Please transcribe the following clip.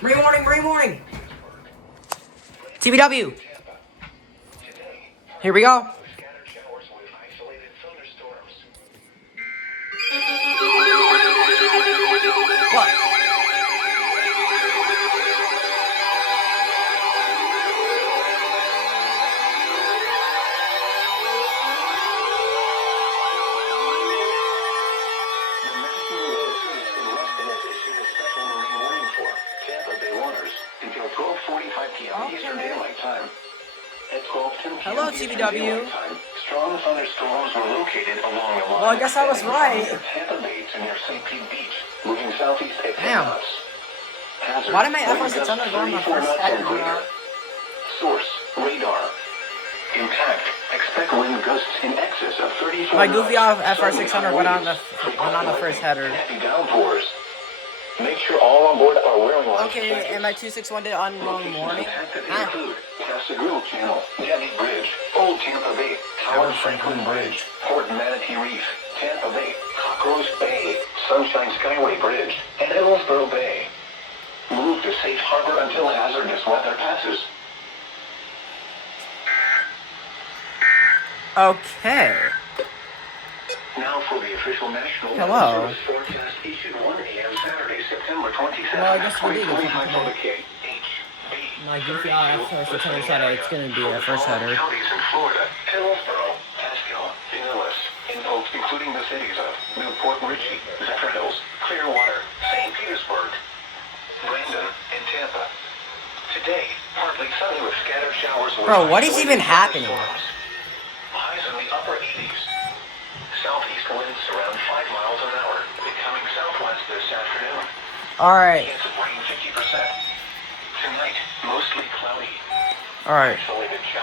Marine warning, marine warning. TBW. Here we go. What? Until 12:45 p.m. Eastern Daylight Time. At 12:10 p.m. Hello, Eastern TBW. Daylight Time, strong thunderstorms were located along the line. Well, I guess I was right. Tampa Bay to near St. Pete Beach, moving southeast at 10 Damn. knots. Hazard. Why did my Wind FR600 gusts go on the 34 first knots header, or greater. bro? Source: radar. Impact. Expect wind gusts in excess of 34 My goofy off knots. FR600 went on the first header. Heavy downpours. Make sure all on board are wearing life Okay, jackets. and my 261 did on wrong morning. Include Casa Grille Channel, Denny Bridge, Old Tampa Bay, Howard Franklin Bridge, Port Manatee Reef, Tampa Bay, Cockroach Bay, Sunshine Skyway Bridge, and Hillsborough Bay. Move to safe harbor until hazardous weather passes. Okay. Now for the official national Hello. weather service forecast issued 1 a.m. Saturday, September 27th, Well, I guess we did. 2025 on the KHB. My goofy off FR600 said it's gonna be a first header. Counties in Florida, Hillsborough, Pasco, Pinellas, including the cities of Newport Richey, Zephyr Hills, Clearwater, St. Petersburg, Brandon, and Tampa. Today, partly sunny with scattered showers. Bro, what is even happening? Highs in the upper 80s. Southeast winds around 5 miles an hour, becoming southwest this afternoon. Alright. Chance of rain 50%. Tonight, mostly cloudy. Alright.